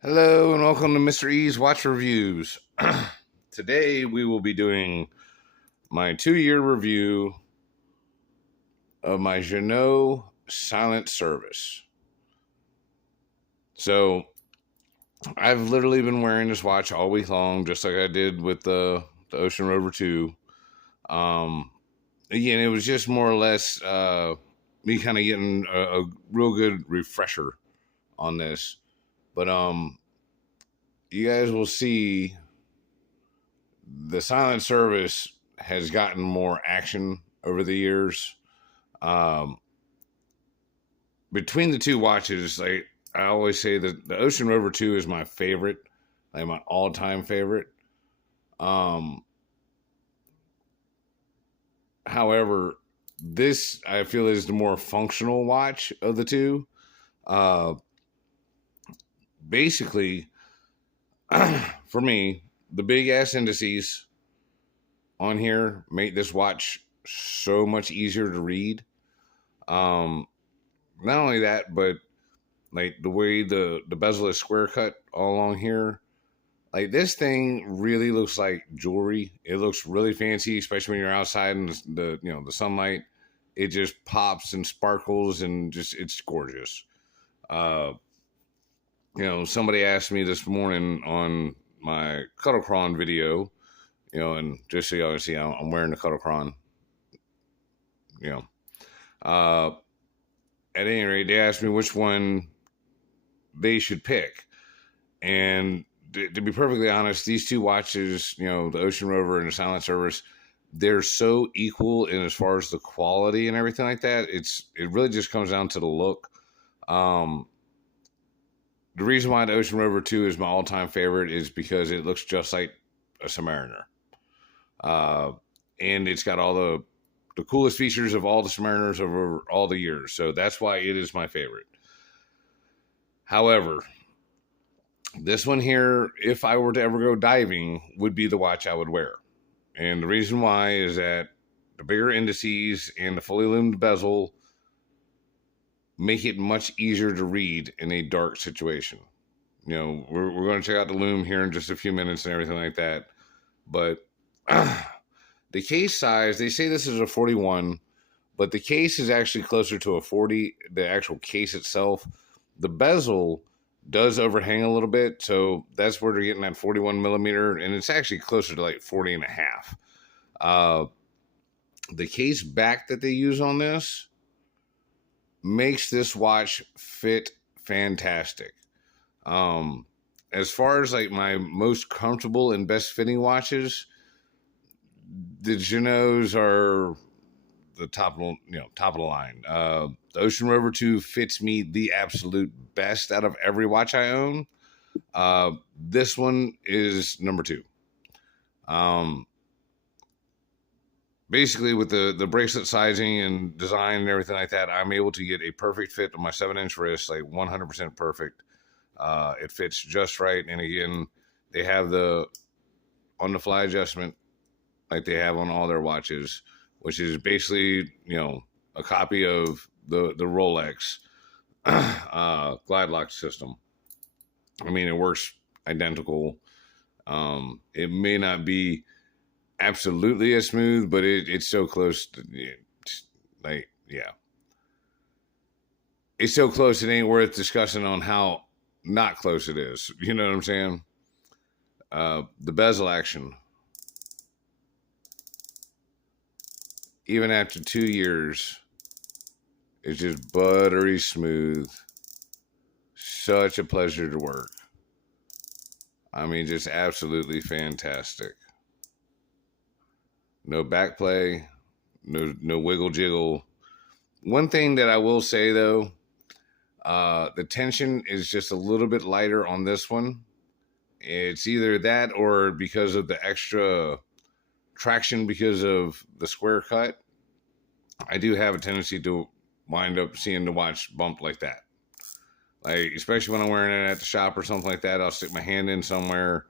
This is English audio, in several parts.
Hello and welcome to Mr. E's Watch Reviews. Today we will be doing my 2-year review of my Ginault Silent service. So I've literally been wearing this watch all week long, just like I did with the Ocean Rover 2. Again, it was just more or less me kind of getting a real good refresher on this. But you guys will see the silent service has gotten more action over the years. Um, Between the two watches, like I always say that the Ocean Rover 2 is my favorite, like my all-time favorite. Um, However, this I feel is the more functional watch of the two. Uh, Basically, for me, the big ass indices on here make this watch so much easier to read. Um, Not only that, but like the way the bezel is square cut all along here, like this thing really looks like jewelry. It looks really fancy, especially when you're outside in the sunlight. It just pops and sparkles and just it's gorgeous. Uh, Somebody asked me this morning on my Cuddlecron video, and just so y'all can see, I'm wearing the Cuddlecron. You know, uh, at any rate, they asked me which one they should pick, and to be perfectly honest, these two watches, the Ocean Rover and the Silent Service, they're so equal in as far as the quality and everything like that. It really just comes down to the look. Um, the reason why the Ocean Rover 2 is my all-time favorite is because it looks just like a Submariner. Uh, and it's got all the coolest features of all the Submariners over all the years. So that's why it is my favorite. However, this one here, if I were to ever go diving, would be the watch I would wear. And the reason why is that the bigger indices and the fully loomed bezel make it much easier to read in a dark situation. We're going to check out the loom here in just a few minutes and everything like that. But the case size, they say this is a 41, but the case is actually closer to a 40, the actual case itself. The bezel does overhang a little bit, so that's where they're getting that 41 millimeter, and it's actually closer to like 40 and a half. The case back that they use on this makes this watch fit fantastic. As far as like my most comfortable and best fitting watches, the Ginaults are the top of the line. The Ocean Rover 2 fits me the absolute best out of every watch I own. This one is number 2. Basically, with the bracelet sizing and design and everything like that, I'm able to get a perfect fit on my 7-inch wrist, like 100% perfect. It fits just right, and again, they have the on-the-fly adjustment like they have on all their watches, which is basically, a copy of the Rolex glide lock system. I mean, it works identical. It may not be absolutely as smooth, but it's so close to, it's so close it ain't worth discussing on how not close it is. You know what I'm saying? The bezel action, even after 2 years, is just buttery smooth. Such a pleasure to work. I mean, just absolutely fantastic. No backplay, no wiggle jiggle. One thing that I will say though, the tension is just a little bit lighter on this one. It's either that or because of the extra traction because of the square cut. I do have a tendency to wind up seeing the watch bump like that. Like, especially when I'm wearing it at the shop or something like that, I'll stick my hand in somewhere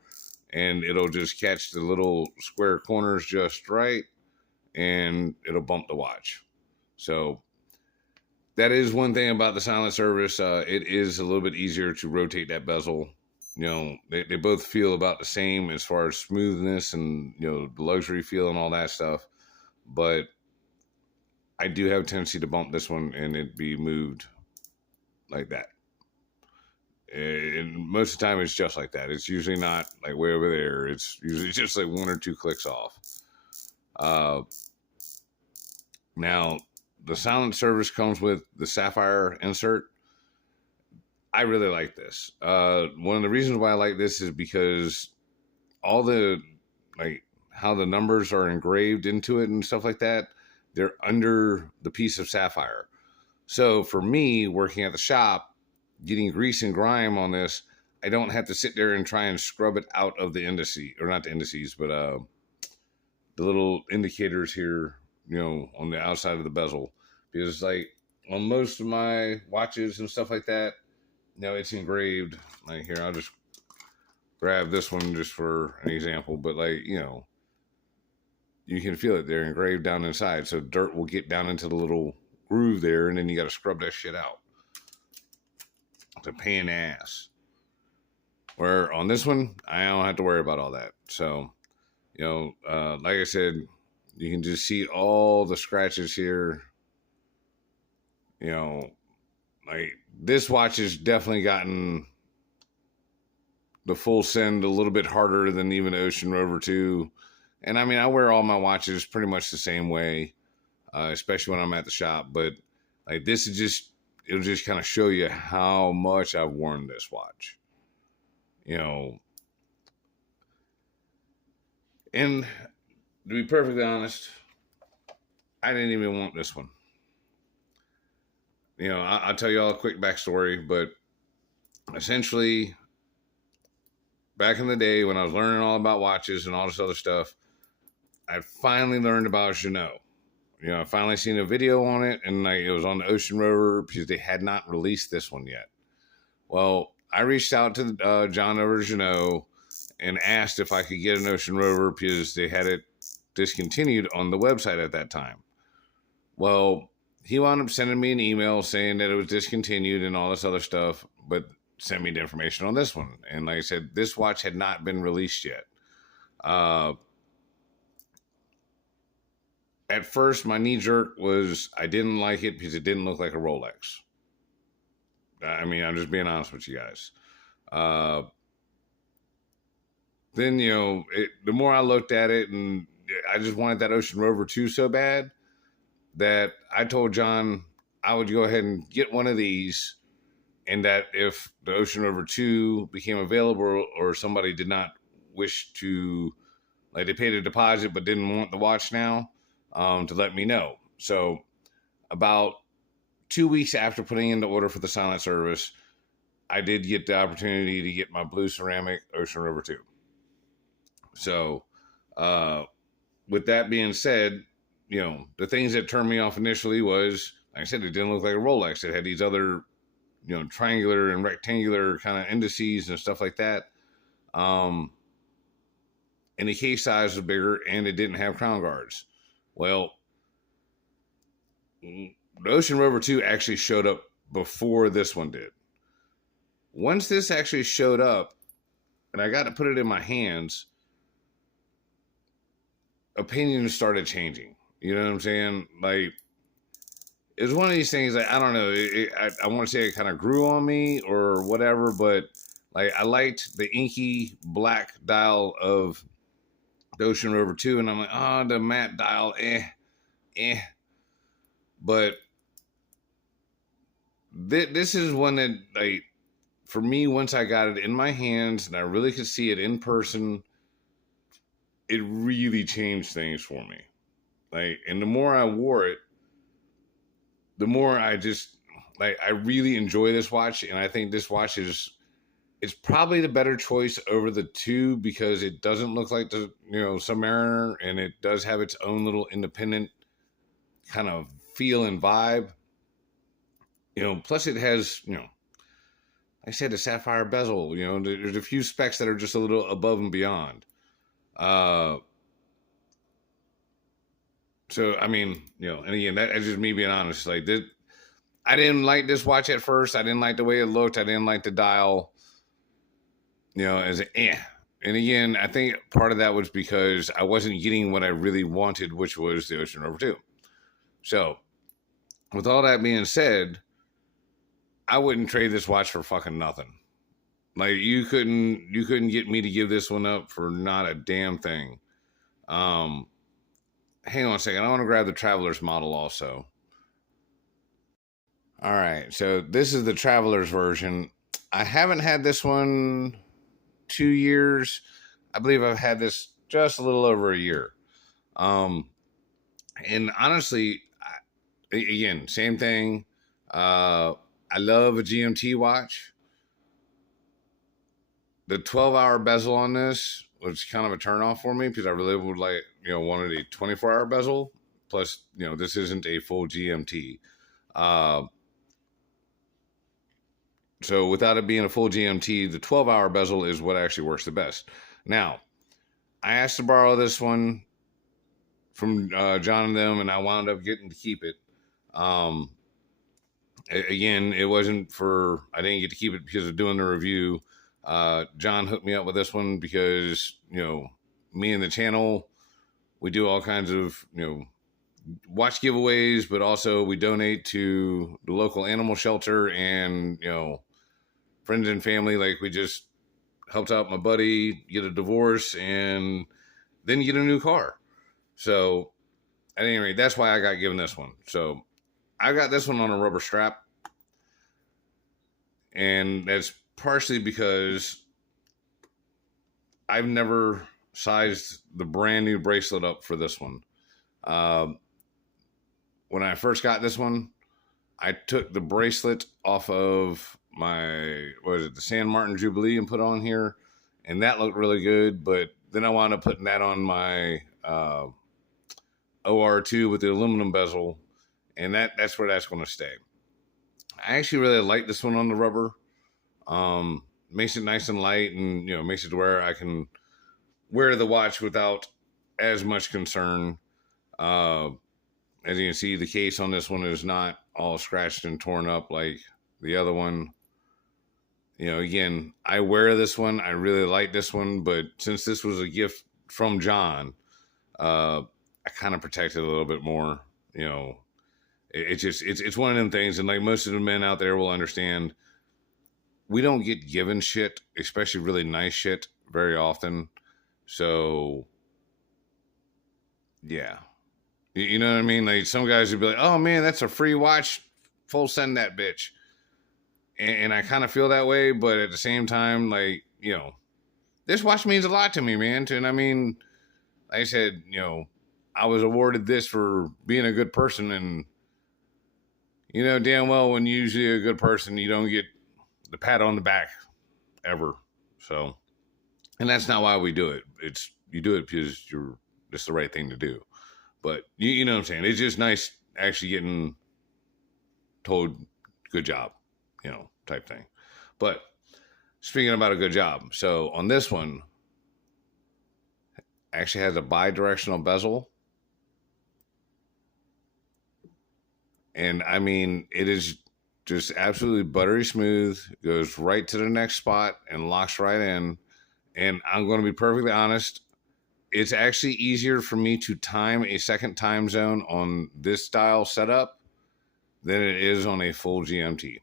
and it'll just catch the little square corners just right and it'll bump the watch. So that is one thing about the Silent Service. It is a little bit easier to rotate that bezel they both feel about the same as far as smoothness and, the luxury feel and all that stuff. But I do have a tendency to bump this one and it be moved like that. And most of the time it's just like that. It's usually not like way over there. It's usually just like 1 or 2 clicks off. Now, the Silent service comes with the Sapphire insert. I really like this. One of the reasons why I like this is because all the, like, how the numbers are engraved into it and stuff like that, they're under the piece of sapphire. So for me, working at the shop, getting grease and grime on this, I don't have to sit there and try and scrub it out of the indices, or not the indices, but the little indicators here, on the outside of the bezel. Because like on most of my watches and stuff like that, it's engraved. Like here, I'll just grab this one just for an example, but like, you can feel it. They're engraved down inside. So dirt will get down into the little groove there, and then you got to scrub that shit out. It's a pain in the ass. Where on this one, I don't have to worry about all that. So, like I said, you can just see all the scratches here. Like this watch has definitely gotten the full send a little bit harder than even Ocean Rover 2. And I mean, I wear all my watches pretty much the same way, especially when I'm at the shop. But like this is just, it'll just kind of show you how much I've worn this watch. And to be perfectly honest, I didn't even want this one. I'll tell you all a quick backstory, but essentially, back in the day when I was learning all about watches and all this other stuff, I finally learned about Ginault. I finally seen a video on it, and like it was on the Ocean Rover because they had not released this one yet. Well, I reached out to John over Ginault and asked if I could get an Ocean Rover because they had it discontinued on the website at that time. Well, he wound up sending me an email saying that it was discontinued and all this other stuff, but sent me the information on this one. And like I said, this watch had not been released yet. At first, my knee jerk was I didn't like it because it didn't look like a Rolex. I mean, I'm just being honest with you guys. Then, the more I looked at it, and I just wanted that Ocean Rover 2 so bad that I told John I would go ahead and get one of these, and that if the Ocean Rover 2 became available or somebody did not wish to, like they paid a deposit but didn't want the watch now, to let me know. So about 2 weeks after putting in the order for the Silent service, I did get the opportunity to get my blue ceramic Ocean Rover 2. So with that being said, the things that turned me off initially was, like I said, it didn't look like a Rolex. It had these other, triangular and rectangular kind of indices and stuff like that. And the case size was bigger, and it didn't have crown guards. Well, the Ocean Rover 2 actually showed up before this one did. Once this actually showed up, and I got to put it in my hands, opinions started changing. You know what I'm saying? Like, it was one of these things that, I don't know, I want to say it kind of grew on me or whatever, but like I liked the inky black dial of the Ocean Rover 2, and I'm like, oh, the matte dial, But this is one that, like, for me, once I got it in my hands and I really could see it in person, it really changed things for me. Like, and the more I wore it, the more I just, like, I really enjoy this watch. And I think this watch is, it's probably the better choice over the 2 because it doesn't look like the, Submariner, and it does have its own little independent kind of feel and vibe. Plus it has, I said the sapphire bezel, there's a few specs that are just a little above and beyond. So, I mean, and again, that's just me being honest. Like, this, I didn't like this watch at first. I didn't like the way it looked. I didn't like the dial. as a eh. And again, I think part of that was because I wasn't getting what I really wanted, which was the Ocean Rover 2. So, with all that being said, I wouldn't trade this watch for fucking nothing. Like you couldn't get me to give this one up for not a damn thing. Hang on a second. I want to grab the Traveler's model also. All right, so this is the Traveler's version. I haven't had this one 2 years. I believe I've had this just a little over a year. And honestly, again, same thing. I love a GMT watch. The 12-hour bezel on this was kind of a turnoff for me because I really would wanted a 24-hour bezel. Plus, this isn't a full GMT. So without it being a full GMT, the 12-hour bezel is what actually works the best. Now, I asked to borrow this one from John and them, and I wound up getting to keep it. Again, it wasn't for, I didn't get to keep it because of doing the review. John hooked me up with this one because, me and the channel, we do all kinds of, watch giveaways, but also we donate to the local animal shelter and, friends and family. Like we just helped out my buddy get a divorce and then get a new car. So at any rate, that's why I got given this one. So I got this one on a rubber strap. And that's partially because I've never sized the brand new bracelet up for this one. When I first got this one, I took the bracelet off of my, the San Martin Jubilee and put on here. And that looked really good. But then I wound up putting that on my OR2 with the aluminum bezel. And that's where that's going to stay. I actually really like this one on the rubber. Makes it nice and light and, makes it to where I can wear the watch without as much concern. As you can see, the case on this one is not all scratched and torn up like the other one. Again, I wear this one. I really like this one, but since this was a gift from John, I kind of protect it a little bit more. It's one of them things, and like most of the men out there will understand, we don't get given shit, especially really nice shit, very often. So, yeah. You know what I mean? Like some guys would be like, "Oh man, that's a free watch. Full send that bitch." And I kind of feel that way, but at the same time, like, this watch means a lot to me, man. And I mean, like I said, I was awarded this for being a good person, and damn well when you're usually a good person, you don't get the pat on the back ever. So, and that's not why we do it. You do it because it's the right thing to do. But you know what I'm saying? It's just nice actually getting told good job, type thing. But speaking about a good job, so on this one, actually has a bi-directional bezel. And I mean, it is just absolutely buttery smooth, goes right to the next spot and locks right in. And I'm going to be perfectly honest, it's actually easier for me to time a second time zone on this style setup than it is on a full GMT.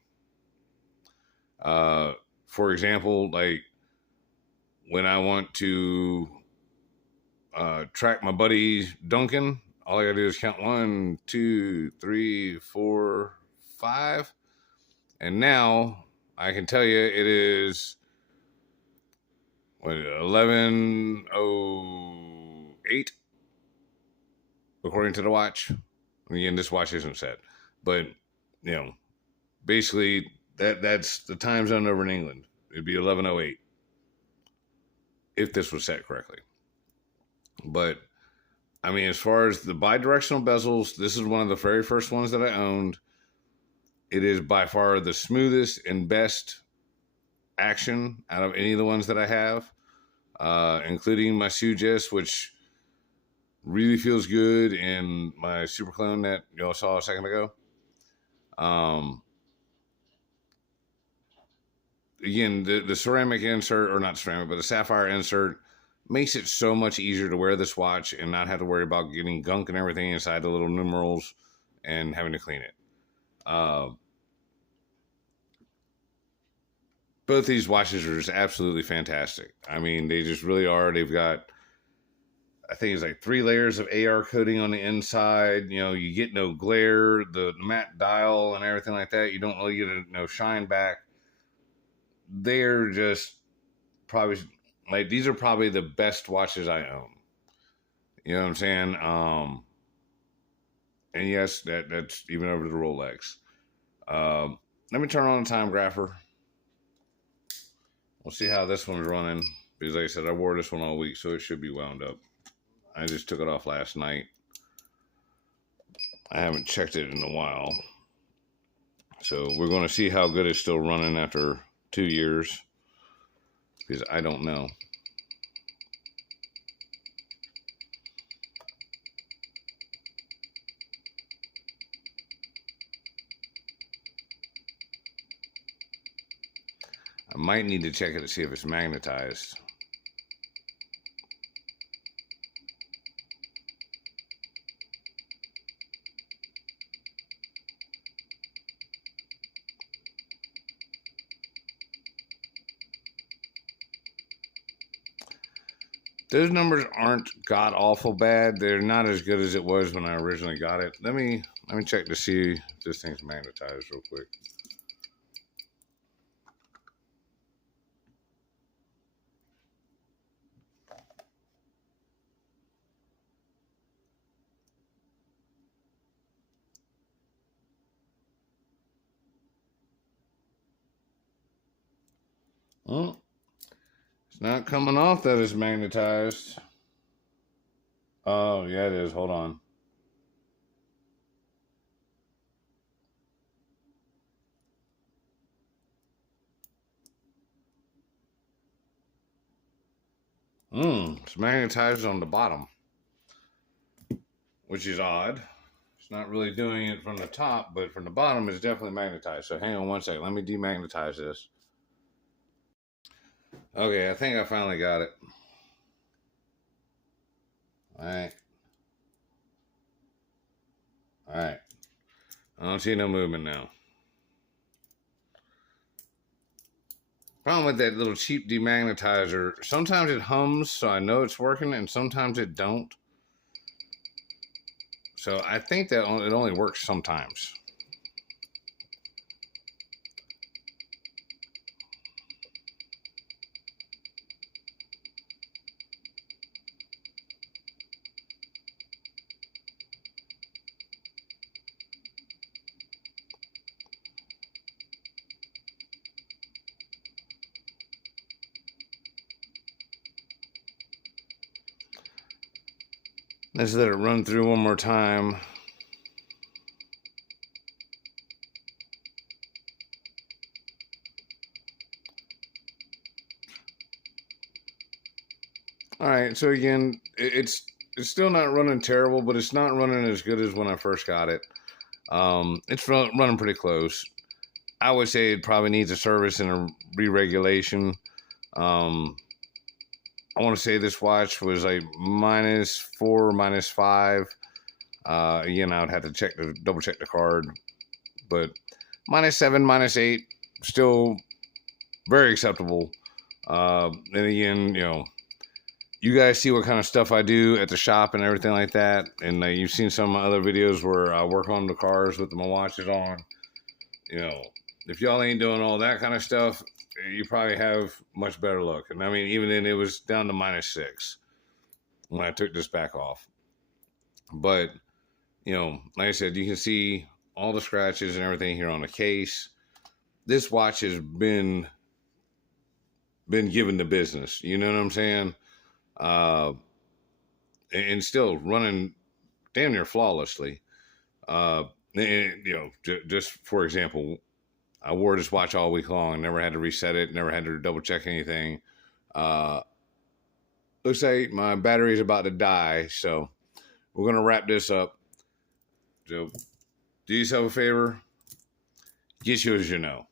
For example, like when I want to track my buddy Duncan, all I gotta do is count 1, 2, 3, 4, 5. And now I can tell you it is 11:08 according to the watch. Again, this watch isn't set, but basically that's the time zone over in England. It'd be 11:08 if this was set correctly. But I mean, as far as the bi-directional bezels, this is one of the very first ones that I owned. It is by far the smoothest and best action out of any of the ones that I have, including my Sugis, which really feels good, and my Super Clone that y'all saw a second ago. again, the ceramic insert, or not ceramic, but the sapphire insert makes it so much easier to wear this watch and not have to worry about getting gunk and everything inside the little numerals and having to clean it. Both these watches are just absolutely fantastic. I mean, they just really are. They've got, I think it's like 3 layers of AR coating on the inside. You know, you get no glare, the matte dial and everything like that. You don't really get no shine back. They're just probably, like, these are probably the best watches I own. You know what I'm saying? And yes, that's even over the Rolex. Let me turn on the time grapher. We'll see how this one's running. Because like I said, I wore this one all week, so it should be wound up. I just took it off last night. I haven't checked it in a while. So we're going to see how good it's still running after 2 years. Because I don't know. I might need to check it to see if it's magnetized. Those numbers aren't god awful bad. They're not as good as it was when I originally got it. Let me check to see if this thing's magnetized real quick. Oh, it's not coming off that it's magnetized. Oh, yeah, it is. Hold on. It's magnetized on the bottom, which is odd. It's not really doing it from the top, but from the bottom, it's definitely magnetized. So hang on one second. Let me demagnetize this. Okay, I think I finally got it. All right. All right. I don't see no movement now. Problem with that little cheap demagnetizer, sometimes it hums, so I know it's working, and sometimes it don't. So I think that it only works sometimes. Let's let it run through one more time. All right, so again, it's still not running terrible, but it's not running as good as when I first got it. It's running pretty close. I would say it probably needs a service and a re-regulation. I want to say this watch was like -4, -5. Again, I would have to double check the card, but -7, -8, still very acceptable. And again, you know, you guys see what kind of stuff I do at the shop and everything like that. And you've seen some of my other videos where I work on the cars with my watches on. You know, if y'all ain't doing all that kind of stuff, you probably have much better luck. And I mean, even then, it was down to -6 when I took this back off. But, you know, like I said, you can see all the scratches and everything here on the case. This watch has been given the business. You know what I'm saying? And still running damn near flawlessly. And, you know, just for example, I wore this watch all week long, never had to reset it, never had to double check anything. Looks like my battery's about to die, so we're going to wrap this up. So do yourself a favor, get you a Ginault.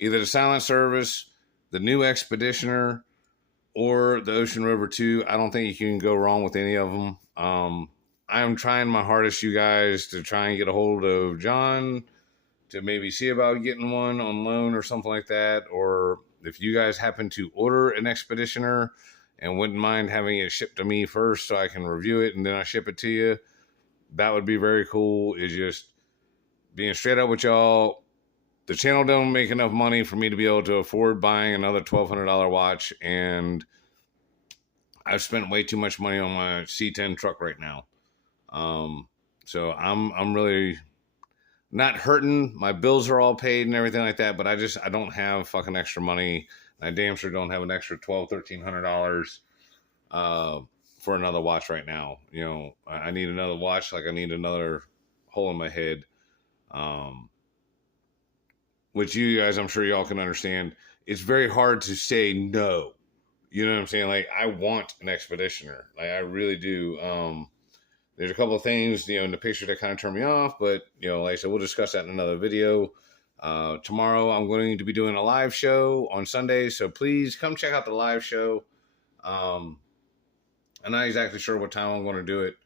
Either the Silent service, the new Expeditioner or the Ocean Rover 2, I don't think you can go wrong with any of them. I'm trying my hardest, you guys, to try and get a hold of John to maybe see about getting one on loan or something like that. Or if you guys happen to order an Expeditioner and wouldn't mind having it shipped to me first so I can review it and then I ship it to you, that would be very cool. Is just being straight up with y'all. The channel don't make enough money for me to be able to afford buying another $1,200 watch, and I've spent way too much money on my C10 truck right now. So I'm really not hurting. My bills are all paid and everything like that, but I don't have fucking extra money. I damn sure don't have an extra $1,200-$1,300 for another watch right now. You know, I need another watch like I need another hole in my head. Which you guys, I'm sure y'all can understand, it's very hard to say no. You know what I'm saying? Like, I want an Expeditioner. Like, I really do. There's a couple of things, you know, in the picture that kind of turn me off, but, you know, like I said, we'll discuss that in another video. Tomorrow, I'm going to be doing a live show on Sunday, so please come check out the live show. I'm not exactly sure what time I'm going to do it.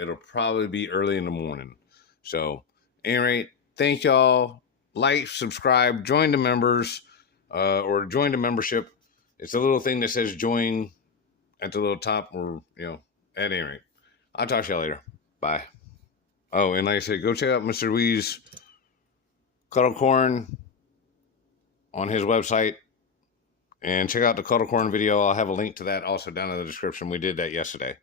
It'll probably be early in the morning. So, at any rate, thank y'all. Like, subscribe, join the members, or join the membership. It's a little thing that says join at the little top, or, you know, at any rate. I'll talk to y'all later. Bye. Oh, and like I said, go check out Mr. Wee's Cuddle Corn on his website. And check out the Cuddle Corn video. I'll have a link to that also down in the description. We did that yesterday.